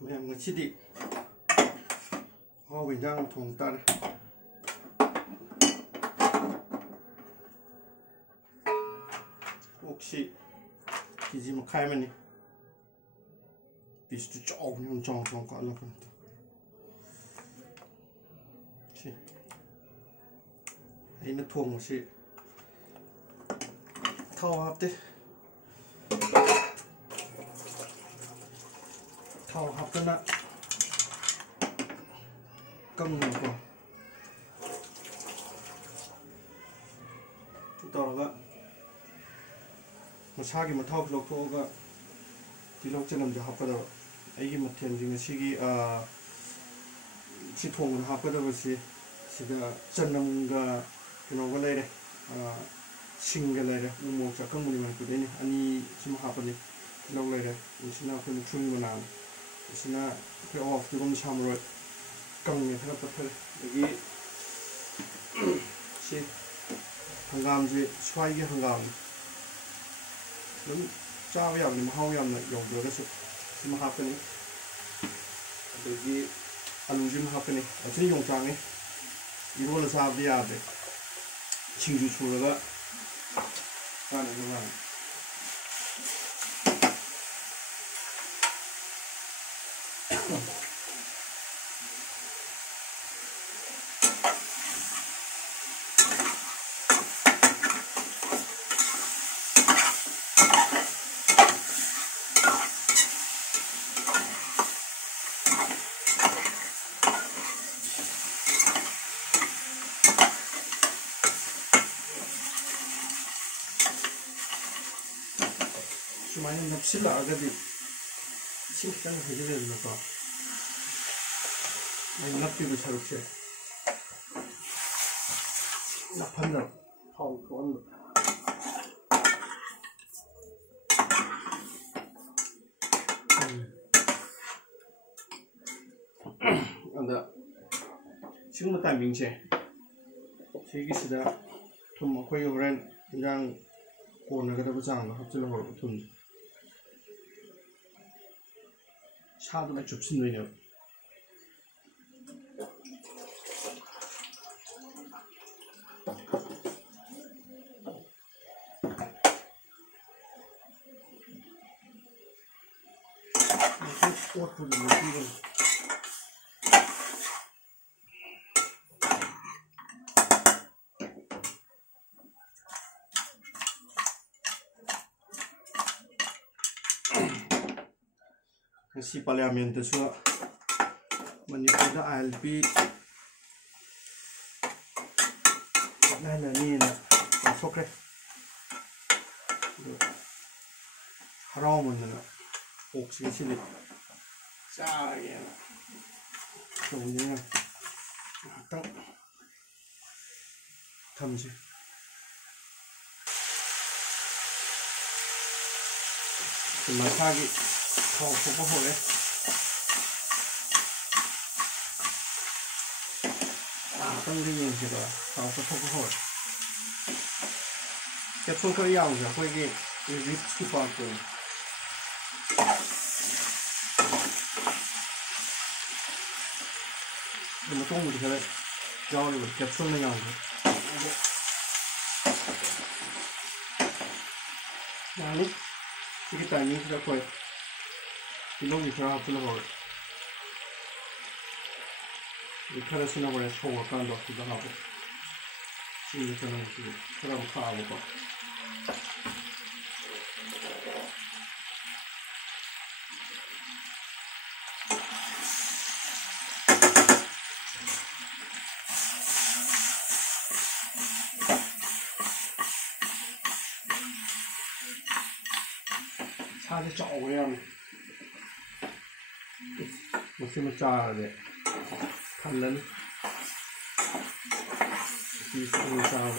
ꯃꯌꯥꯝ ꯉꯁꯤꯗꯤ ꯑꯍꯥꯎꯕ ꯏꯟꯖꯥꯡ ꯊꯣꯡ ꯇꯥꯔꯦ ꯑꯣꯛꯁꯤ ꯀꯦꯖꯤ ꯃꯈꯥꯏ ꯑꯃꯅꯤ ꯄꯤꯁꯇꯨ ꯆꯥꯎꯕꯅꯤ ꯆꯥꯎ ꯆꯥꯎ ꯀꯠꯂꯒ ꯁꯤ ꯑꯩꯅ ꯊꯣꯡꯕꯁꯤ ꯊꯥꯎ ꯍꯥꯞꯇꯦ ꯊꯥꯎ ꯍꯥꯞꯇꯅ ꯀꯪꯅꯀꯣ ꯇꯧꯔꯒ ꯃꯁꯥꯒꯤ ꯃꯊꯥꯎꯁꯨ ꯂꯧꯊꯣꯛꯑꯒ ꯇꯤꯜꯍꯧ ꯆꯅꯝꯁꯦ ꯍꯥꯞꯀꯗꯕ ꯑꯩꯒꯤ ꯃꯊꯦꯜꯁꯤ ꯉꯁꯤꯒꯤ ꯁꯤ ꯊꯣꯡꯕꯗ ꯍꯥꯞꯀꯗꯕꯁꯤ ꯁꯤꯗ ꯆꯅꯝꯒ ꯀꯩꯅꯣꯒ ꯂꯩꯔꯦ ꯁꯤꯡꯒ ꯂꯩꯔꯦ ꯎ ꯃꯣꯔꯣꯛ ꯑꯀꯪꯕꯅꯤ ꯃꯅꯤꯄꯨꯔꯗꯩꯅꯤ ꯑꯅꯤ ꯁꯤꯃ ꯍꯥꯞꯄꯅꯤ ꯇꯤꯜꯍꯧ ꯂꯩꯔꯦ ꯃꯁꯤꯅ ꯑꯩꯈꯣꯏ ꯃꯨꯛꯊ꯭ꯔꯨꯕꯤ ꯃꯅꯥꯅꯤ ꯃꯁꯤꯅ ꯑꯩꯈꯣꯏ ꯑꯋꯥ ꯐꯗꯤꯒꯣꯝ ꯁꯥ ꯃꯔꯣꯏ ꯀꯪꯉꯦ ꯈꯔ ꯄꯠꯊꯔꯦ ꯑꯗꯒꯤ ꯁꯤ ꯍꯪꯒꯥꯝꯁꯤ ꯁ꯭ꯋꯥꯏꯒꯤ ꯍꯪꯒꯥꯝꯅꯤ ꯑꯗꯨꯝ ꯆꯥꯕ ꯌꯥꯕꯅꯤ ꯃꯍꯥꯎ ꯌꯥꯝꯅ ꯌꯧꯗ꯭ꯔꯒꯁꯨ ꯁꯤꯃ ꯍꯥꯞꯀꯅꯤ ꯑꯗꯒꯤ ꯑꯂꯨꯁꯤꯃ ꯍꯥꯞꯀꯅꯤ ꯑꯁꯤꯅ ꯌꯣꯡꯆꯥꯛꯅꯤ 이걸로 사업해야 돼. 친구 초로가 가는 거야. 많이 납실라가지 식당 해주려는 거 많이 납비고 자롭지 납한다 하우 좋아한다 근데 지금부터 민채 세기시다 좀 거의 오랜 그냥 고나가다 장로 합질러 버리고 돈 샤도에 좁힌 놈이요. 꽃도 좀 넣고 ꯉꯁꯤ ꯄꯥꯔꯂꯤꯌꯥꯃꯦꯟꯇꯁꯨ ꯃꯅꯤꯄꯨꯔꯗ ILP ꯆꯠꯅꯍꯜꯂꯅꯤꯅ ꯄꯥꯡꯊꯣꯛꯈ꯭ꯔꯦ ꯑꯗꯨ ꯍꯔꯥꯎꯃꯟꯗꯅ ꯑꯣꯛꯁꯤ ꯉꯁꯤꯗꯤ ꯆꯥꯔꯒꯦꯅ ꯇꯧꯕꯅꯤꯅ ꯉꯥꯏꯍꯥꯛꯇꯪ ꯊꯝꯁꯤ ꯃꯁꯥꯒꯤ ꯊꯥꯎ ꯊꯣꯛꯄ ꯍꯧꯔꯦ ꯉꯥꯛꯇꯪꯗꯤ ꯌꯦꯡꯁꯤꯕ ꯊꯥꯎ ꯊꯣꯛꯄ ꯍꯧꯔꯦ ꯀꯦꯞꯁꯨꯜ ꯈꯔ ꯌꯥꯎꯁꯦ ꯑꯩꯈꯣꯏꯒꯤ ꯔꯤꯞꯁꯀꯤ ꯄꯥꯔꯠꯇꯣ ꯃꯇꯣꯡꯕꯨꯗꯤ ꯈꯔ ꯌꯥꯎꯔꯤꯕ ꯀꯦꯞꯁꯨꯜꯅ ꯌꯥꯎꯁꯦ ꯌꯥꯅꯤ ꯁꯤꯒꯤ ꯇꯥꯏꯃꯤꯡꯁꯤꯗ ꯑꯩꯈꯣꯏ ꯇꯤꯜꯍꯧꯒꯤ ꯈꯔ ꯍꯥꯞꯆꯤꯜꯂ ꯍꯧꯔꯦ ꯈꯔꯁꯤꯅ ꯍꯣꯔꯦꯟ ꯁꯧꯔꯀꯥꯟꯗ ꯁꯤꯗ ꯍꯥꯞꯄꯦ ꯁꯤꯒꯤ ꯆꯅꯝꯁꯤꯗꯤ ꯈꯔ ꯑꯃꯨꯛ ꯊꯥꯛꯑꯕꯀꯣ 사실 조금 무슨 짜네 간는 비슷한 짜고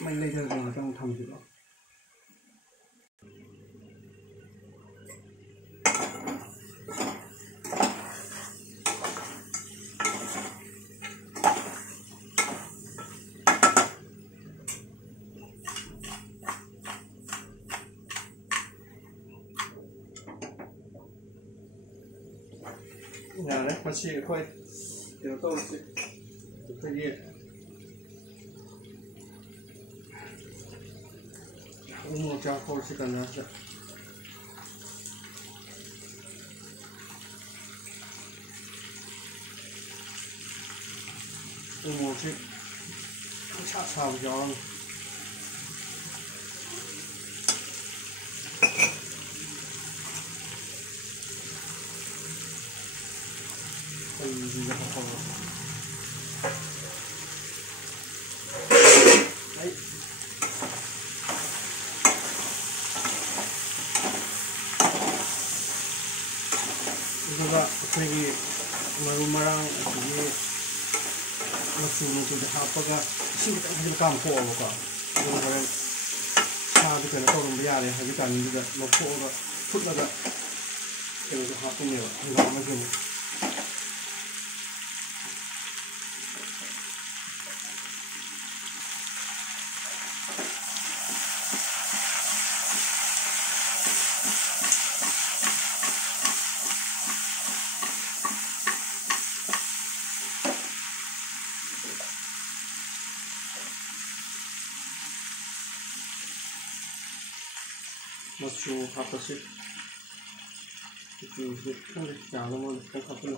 mình lấy được rồi trong thầm gì đó ꯌꯥꯔꯦ ꯃꯁꯤ ꯑꯩꯈꯣꯏ ꯀꯩꯅꯣ ꯇꯧꯔꯁꯤ ꯑꯩꯈꯣꯏꯒꯤ ꯎꯃꯣꯔꯣꯛ ꯆꯥꯛꯍꯧꯔꯁꯤ ꯀꯟꯅꯁꯤꯗ 우모지 사사우정 이제 바꿔 이거가 저기 마루마랑 저기 मसूर हापगा इसी काम थोड़ा साद कहीं तौर यारे हजिकानी लौटोग फुटलग कहीं हापने हंगाम मसू हापसे चालू हापना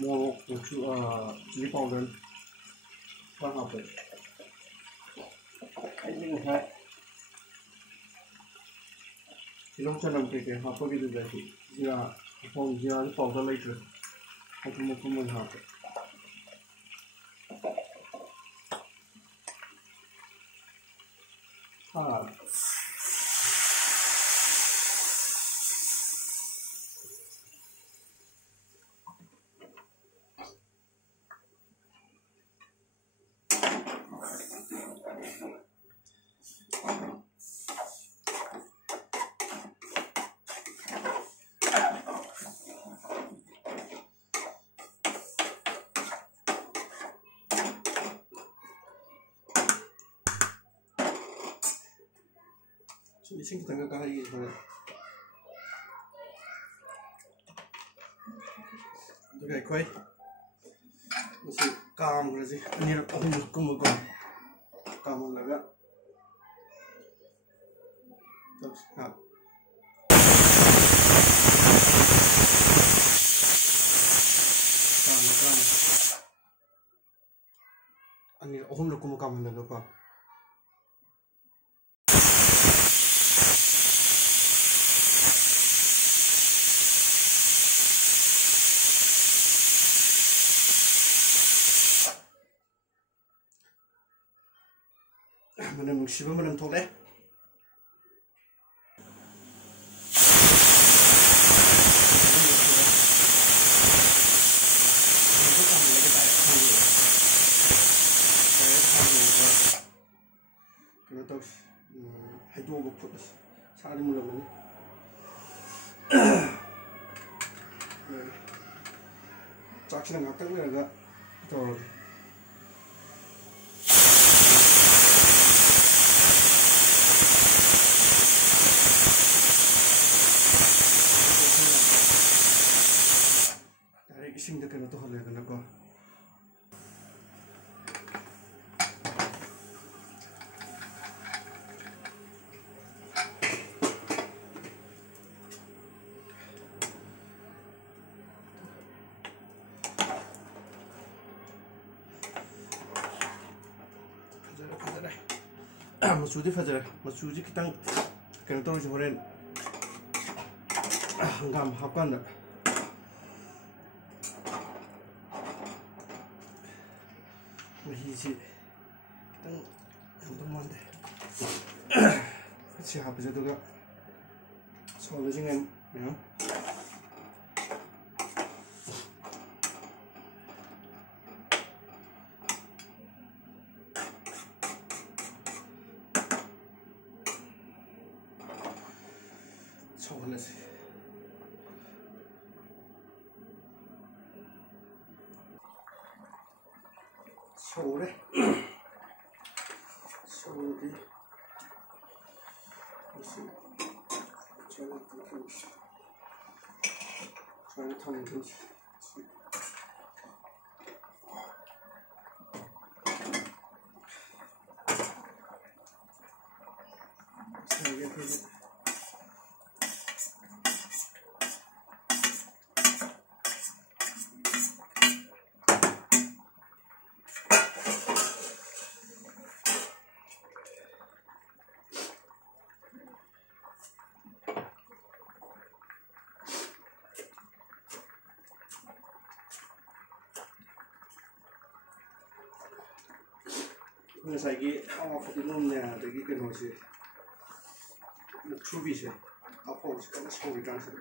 मोरक चिली पाउडर हापे तिलों चनम कई हापगे जीरा जीरा पाउडर लेट्रे मफुम हापे इसिंग खितंग काहगी होरे दुगा अखोय मसी कामग्रजे अनिरक अहुम कुमको कामलगा तब काम अनिर अहुम कुम कामलगा को मनम नुसिबा मनम थोले 그렇다고 해도 그 사람이 물어보네. 짝치는 각각 내가 또 이싱도 그냥 또 할래 그러고. मसूदी फजरे मसूदी खितंग कहीं तो होरेन हंगाम हापकान महीसी खितंग तो मानदे अच्छी हापजे तो सोलजिंगन 서울에서 서울에 서울이 ꯉꯁꯥꯏꯒꯤ ꯐꯗꯤꯒꯣꯝꯅꯦ ꯑꯗꯒꯤ ꯀꯩꯅꯣꯁꯦ ꯃꯨꯛꯊ꯭ꯔꯨꯕꯤꯁꯦ ꯑꯐꯥꯎꯕꯁꯦ ꯀꯟꯅ ꯁꯧꯔꯤꯀꯥꯟꯁꯤꯗ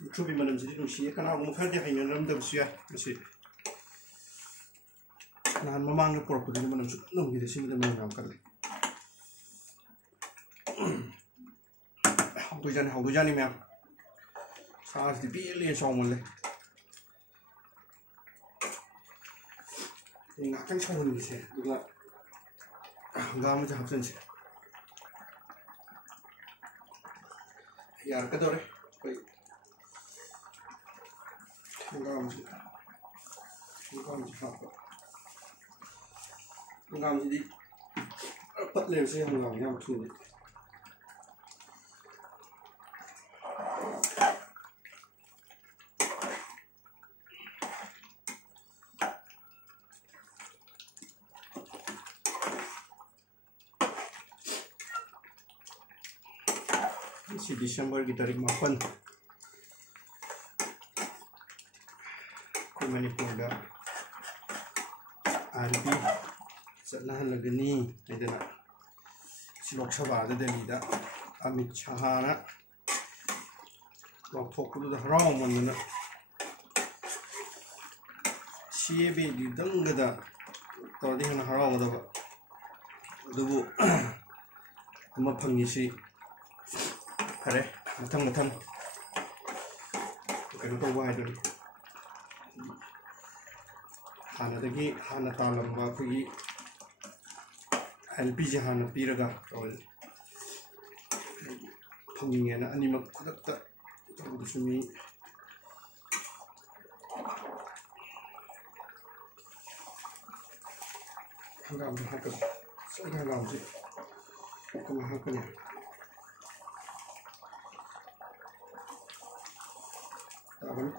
ꯃꯨꯛꯊ꯭ꯔꯨꯕꯤ ꯃꯅꯝꯁꯤꯗꯤ ꯅꯨꯡꯁꯤꯌꯦ ꯀꯅꯥꯒꯨꯝꯕ ꯈꯔꯗꯤ ꯍꯩꯅꯔꯝꯗꯕꯁꯨ ꯌꯥꯏ ꯃꯁꯤ ꯅꯍꯥꯟ ꯃꯃꯥꯡꯗ ꯄꯨꯔꯛꯄꯗꯨꯅ ꯃꯅꯝ ꯁꯨꯛ ꯅꯝꯈꯤꯗꯦ ꯁꯤꯃꯗ ꯃꯅꯝ ꯌꯥꯝ ꯀꯜꯂꯤ ꯍꯥꯎꯗꯣꯏꯖꯥꯅꯤ ꯃꯌꯥꯝ ꯁꯥꯁꯤꯗꯤ ꯄꯦꯜꯂꯦ ꯆꯥꯎꯃꯜꯂꯦ ꯉꯥꯛꯇꯪ ꯁꯧꯍꯟꯈꯤꯁꯦ ꯑꯗꯨꯒ ꯍꯪꯒꯥꯝ ꯑꯃꯁꯦ ꯍꯥꯞꯆꯤꯟꯁꯦ ꯌꯥꯔꯛꯀꯗꯧꯔꯦ ꯑꯩꯈꯣꯏ ꯍꯪꯒꯥꯝꯁꯦ ꯍꯥꯞꯄ ꯍꯪꯒꯥꯝꯁꯤꯗꯤ ꯄꯠꯂꯦꯕꯁꯦ ꯍꯪꯒꯥꯝꯁꯦ ꯌꯥꯝ ꯊꯨꯅꯤ ꯁꯤ ꯗꯤꯁꯦꯝꯕꯔꯒꯤ ꯇꯥꯔꯤꯛ 4 ꯑꯩꯈꯣꯏ ꯃꯅꯤꯄꯨꯔꯗ ꯑꯥꯔꯕꯤ ꯆꯠꯅꯍꯜꯂꯒꯅꯤ ꯍꯥꯏꯗꯅ ꯁꯤ ꯂꯣꯛ ꯁꯚꯥꯗ ꯗꯦꯜꯂꯤꯗ ꯑꯃꯤꯠ ꯁꯍꯥꯅ ꯂꯥꯎꯊꯣꯛꯄꯗꯨꯗ ꯍꯔꯥꯎꯃꯟꯗꯅ CABꯒꯤꯗꯪꯒꯗ ꯇꯧꯔꯗꯤ ꯍꯦꯟꯅ ꯍꯔꯥꯎꯒꯗꯕ ꯑꯗꯨꯕꯨ ꯑꯃ ꯐꯪꯉꯤꯁꯤ ꯐꯔꯦ ꯃꯊꯪ ꯀꯩꯅꯣ ꯇꯧꯕ ꯍꯥꯏꯗꯨꯅꯤ ꯍꯥꯟꯅ ꯇꯥꯜꯂꯝꯕ ꯑꯩꯈꯣꯏꯒꯤ LPꯁꯦ ꯍꯥꯟꯅ ꯄꯤꯔꯒ ꯐꯪꯅꯤꯡꯉꯦꯅ ꯑꯅꯤꯃꯛ ꯈꯨꯗꯛꯇ ꯇꯧꯕꯗꯁꯨ ꯃꯤ ꯍꯪꯒꯥꯝꯁꯦ ꯍꯥꯞꯀꯅꯤ ꯍꯪꯒꯥꯝꯁꯦ ꯀꯃꯥꯏꯅ ꯍꯥꯞꯀꯅꯤ ꯇꯥꯕꯅꯤ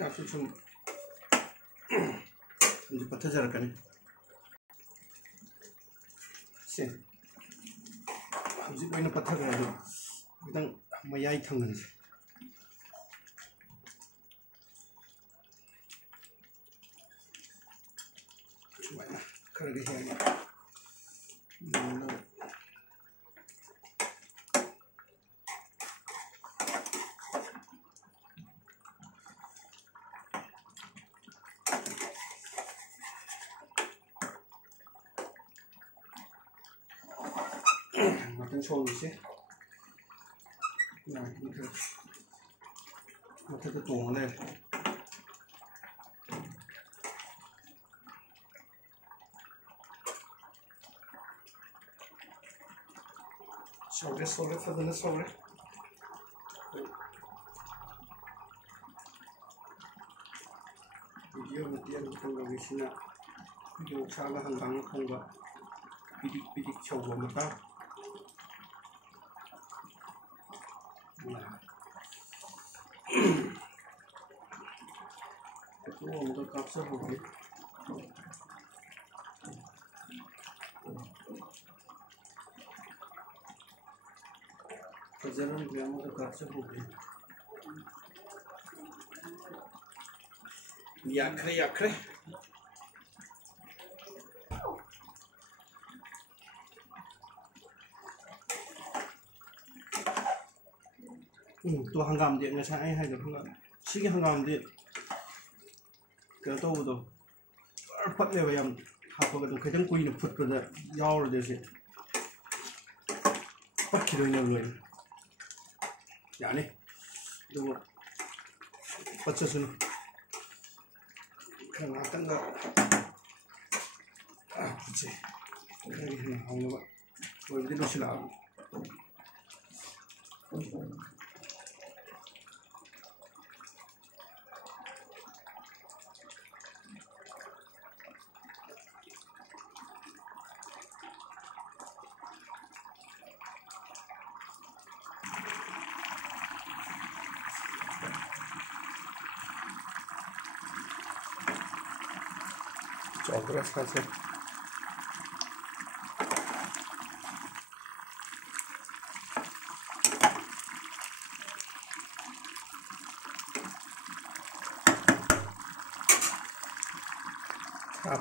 ꯌꯥꯝꯁꯨ ꯁꯨꯝ ꯄꯠꯊꯖꯔꯛꯀꯅꯤ ꯁꯦ ꯍꯧꯖꯤꯛ ꯑꯣꯏꯅ ꯄꯠꯊꯈ꯭ꯔꯦ ꯑꯗꯣ ꯈꯤꯇꯪ ꯃꯌꯥꯏ ꯊꯪꯍꯟꯁꯦ ꯁꯨꯃꯥꯏꯅ ꯈꯔꯒ ꯍꯦꯟꯅ ngatan solusi nah ini mata ketua nih sore fadana sore video mutian kangga wisina video sala hanggang kangga bidik coba mata itu untuk kapsul hobi ꯐꯖꯔꯝꯗ꯭ꯔꯦ ꯑꯃꯨꯛꯀ ꯀꯥꯞꯆꯍꯧꯒꯦ ꯌꯥꯈ꯭ꯔꯦ 또 ꯍꯪꯒꯥꯝꯗꯤ ꯉꯁꯥꯏ ꯑꯩ ꯍꯥꯏꯗꯣ ꯁꯤꯒꯤ ꯍꯪꯒꯥꯝꯗꯤ ꯀꯩꯅꯣ ꯇꯧꯕꯗꯣ ꯄꯠꯂꯦꯕ ꯌꯥꯝ ꯍꯥꯞꯄꯒ ꯑꯗꯨꯝ ꯈꯤꯇꯪ ꯀꯨꯏꯅ ꯐꯨꯠꯄꯗ ꯌꯥꯎꯔꯗꯤ ꯁꯤ ꯄꯠꯈꯤꯗꯣꯏꯅꯦꯕ ꯂꯣꯏꯅ ꯌꯥꯅꯤ ꯑꯗꯨꯕꯨ ꯄꯠꯆꯁꯅꯨ ꯈꯔ ꯉꯥꯛꯇꯪꯒ ꯐꯨꯠꯁꯦ ꯈꯔ ꯍꯦꯟꯅ ꯍꯥꯎꯅꯕ ꯂꯣꯏꯕꯗꯤ ꯂꯣꯏꯁꯤꯜꯂꯛꯑꯕꯅꯤ चौकरा खासे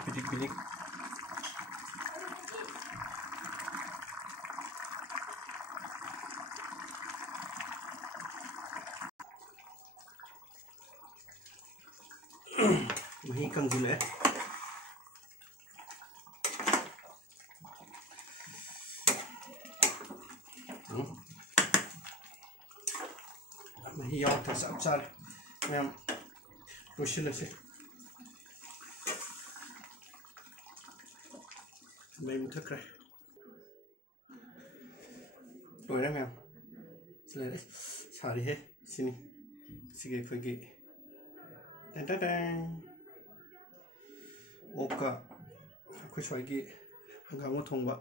pidik-pidik वही कंजुल है वही और था सब सारे मैम क्वेश्चन से मैं मुझे करे तो है मैम चले सारी है सिनी सिगे फगे ओका कुछ वाइगी हंगामा थोंबा